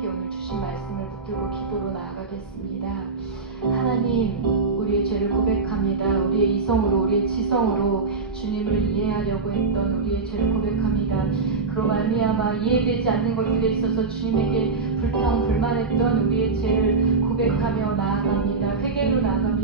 함께 오늘 주신 말씀을 붙들고 기도로 나아가겠습니다. 하나님, 우리의 죄를 고백합니다. 우리의 이성으로, 우리의 지성으로 주님을 이해하려고 했던 우리의 죄를 고백합니다. 그로 말미암아 이해되지 않는 것들에 있어서 주님에게 불평 불만했던 우리의 죄를 고백하며 나아갑니다. 회개로 나아갑니다.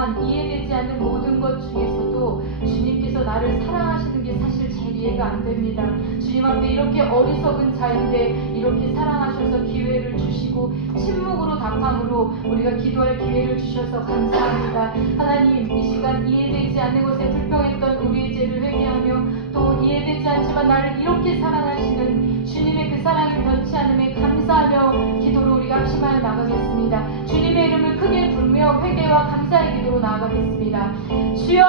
또한 이해되지 않는 모든 것 중에서도 주님께서 나를 사랑하시는 게 사실 제일 이해가 안 됩니다. 주님 앞에 이렇게 어리석은 자인데 이렇게 사랑하셔서 기회를 주시고 침묵으로 답함으로 우리가 기도할 기회를 주셔서 감사합니다. 하나님 이 시간 이해되지 않는 것에 불평했던 우리의 죄를 회개하며 또 이해되지 않지만 나를 이렇게 사랑하시는 주님의 그 사랑이 변치 않음에 감사하며 기도로 우리가 합심하여 나가겠습니다. 주님의 이름을 크게 부르며 회개와 감사의 기도로 나아가겠습니다. 주여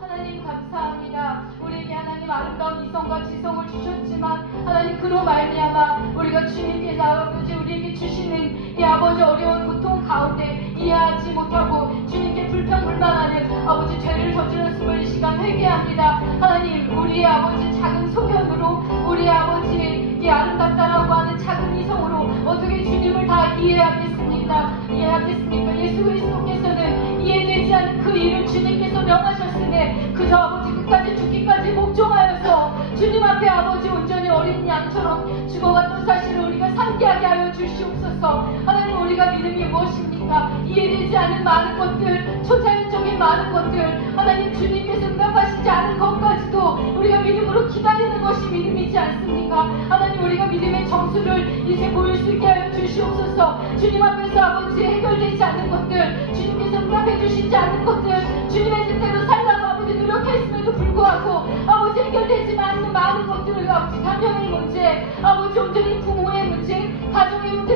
하나님 감사합니다. 우리에게 하나님 아름다운 이성과 지성을 주셨지만 하나님 그로 말미암아 우리가 주님께서 아버지 우리에게 주시는 이 아버지 어려운 고통 가운데 이해하지 못하고 주님께 불평불만하는 아버지 죄를 저질렀음을 이 시간 회개합니다. 하나님 우리의 아버지 작은 소견으로 우리의 아버지 이 아름답다라고 하는 작은 이성으로 어떻게 주님을 다 이해하겠습니까? 이해하겠습니까? 예수 그리스도께서는 이해되지 않는 그 일을 주님께서 명하셨으니 그저 아버지 끝까지 죽기까지 목종하여서 주님 앞에 아버지 온전히 어린 양처럼 죽어갔던 사실을 우리가 상기하게 하여 주시옵소서 하나님 우리가 믿음이 무엇입니까? 이해되지 않은 많은 것들 초자연적인 많은 것들 하나님 주님께서 응답하시지 않은 것까지도 우리가 믿음으로 기다리는 것이 믿음이지 않습니까? 하나님 우리가 믿음의 정수를 이제 보일 수 있게 하여 주시옵소서 주님 앞에서 아버지 해결되지 않는 것들 주님께서 응답해 주시지 않는 것들 주님의 뜻대로 살라고 아버지 노력했음에도 불구하고 아버지 해결되지 않는 많은 것들 아버지 가정의 문제 아버지 온전히 부모의 문제 가정의 문제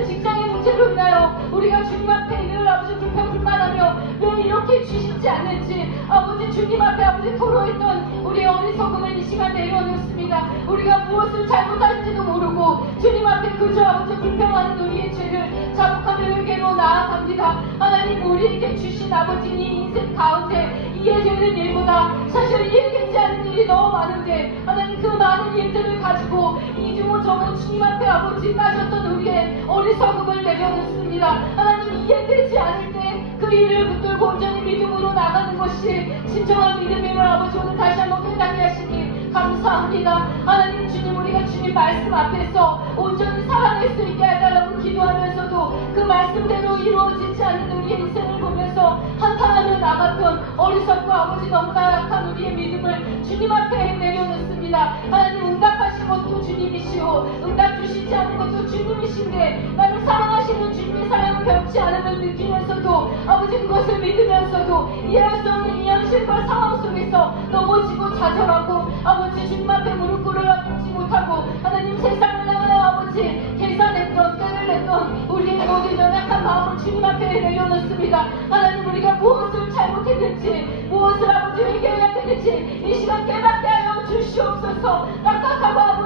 왜 이렇게 주시지 않는지 아버지 주님 앞에 아버지 토로했던 우리의 어리석음을 이 시간 내려놓습니다. 우리가 무엇을 잘못할지도 모르고 주님 앞에 그저 아버지 불평하는 우리의 죄를 자복하며 회개로 나아갑니다. 하나님 우리에게 주신 아버지 이 인생 가운데 이해되는 일보다 사실 이해되지 않는 일이 너무 많은데 하나님 그 많은 일들을 가지고 이중호 저모 주님 앞에 아버지 따졌던 우리의 어리석음을 내려놓습니다. 하나님 이해되지 않을 때 그 일을 붙들고 것이 진정한 믿음임을 아버지 오늘 다시 한번 깨닫게 하시니 감사합니다. 하나님 주님 우리가 주님 말씀 앞에서 온전히 살아낼 수 있게 해달라고 기도하면서도 그 말씀대로 이루어지지 않는 우리의 인생을 보면서 한탄하며 나갔던 어리석고 아버지 너무나 약한 우리의 믿음을 주님 앞에 내려놓습니다. 하나님 응답하신 것도 주님이시오. 응답 주시지 않은 것도 주님이신데 나를 사랑하시는 주님의 사랑을 배우지 않음을 느끼면서도 아버지 그것을 믿으면서도 이해할 수 없는 이 현실과 상황 속에서 넘어지고 좌절하고 아버지 주님 앞에 무릎 꿇어지 못하고 하나님 세상을 향하여 아버지 계산했던 때를 냈던 우리의 모든 연약한 마음을 주님 앞에 내려놓습니다. 하나님 우리가 무엇을 잘못했는지 무엇을 아버지 회개해야 되는지 이 시간 깨닫게 하여 주시옵소서. 딱딱하고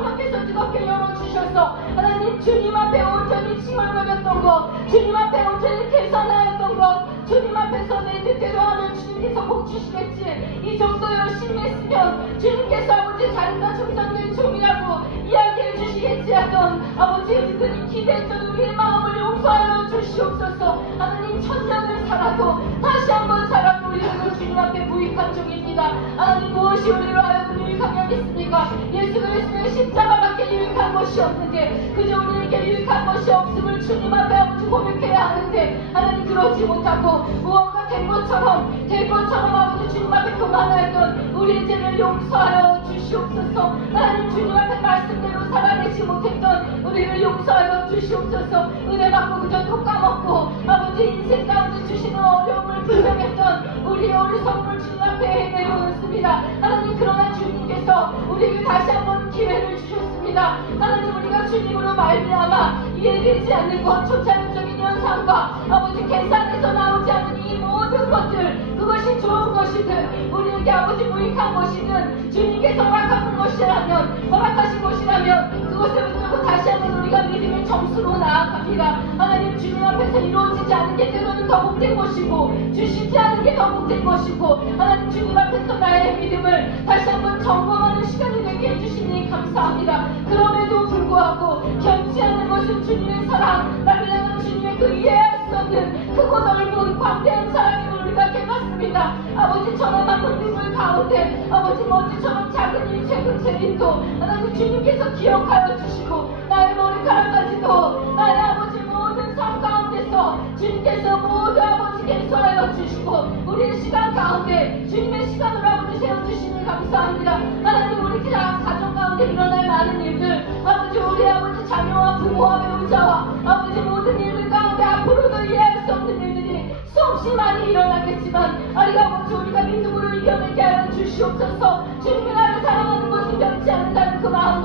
성령께서 뜨겁게 열어주셔서 하나님 주님 앞에 온전히 칭얼거렸던 것 주님 앞에 온전히 계산하였던 것 주님 앞에서 내 뜻대로 하면 주님께서 복 주시겠지. 이 정도 열심히 했으면 주님께서 아버지 잘했다 충성된 종이라고 이야기해 주시겠지 하던 아버지 은근히 기대했던 우리의 마음을 용서하여 주시옵소서. 하나님 천년을 살아도 다시 한번 살아도 우리는 주님 앞에 무익한 종입니다. 하나님 무엇이 우리로 하여금 유익하게 하겠습니까? 예수 그리스도의 십자가밖에 유익한 것이 없는데 그저 우리에게 유익한 것이 없음을 주님 앞에 아버지 고백해야 하는데 하나님 그러지 못하고 무언가 된 것처럼 된 것처럼 아버지 주님 앞에 교만하였던 우리의 죄를 용서하여 주시옵소서. 하나님 주님 앞에 말씀대로 살아내지 못했던 우리를 용서하여 주시옵소서. 은혜 받고 그저 톡 까먹고 아버지 인생 가운데 주시는 어려움을 불명했던 우리의 어리석음을 주님 앞에 내려놓습니다. 하나님 그러나 주님 께서 우리에게 다시 한번 기회를 주셨습니다. 하나님 우리가 주님으로 말미암아 이해되지 않는 것 초자연적인 현상과 아버지 계산에서 나오지 않는 이 모든 것들 그것이 좋은 것이든 우리에게 아버지 무익한 것이든 주님께서 허락하는 것이라면 허락하신 것이라면 점수로 나아갑니다 하나님 주님 앞에서 이루어지지 않는 게 때로는 더 못된 것이고 주시지 않은 게 더 못된 것이고 하나님 주님 앞에서 나의 믿음을 다시 한번 점검하는 시간이 되게 해주시니 감사합니다 그럼에도 불구하고 견지 않는 것은 주님의 사랑 향한 주님의 그 이해할 수 없는 크고 넓은 광대한 사랑임을 우리가 감사합니다. 아버지 전에 만든 빗물 가운데 아버지 먼지처럼 작은 이 최근 죄인도 하나님 주님께서 기억하여 주시고 머리카락까지도 나의 아버지 모든 삶 가운데서 주님께서 모두 아버지 개수하여 주시고 우리의 시간 가운데 주님의 시간으로 아버지 세워주시니 감사합니다. 하나님 우리 가- 가정 가운데 일어날 많은 일들 아버지 우리 아버지 자녀와 부모와 배우자와 아버지 모든 일들 가운데 앞으로도 이해할 수 없는 일들이 수없이 많이 일어나겠지만 아리 아버지 우리가 믿음으로 이겨내게 하여 주시옵소서 주님의 나라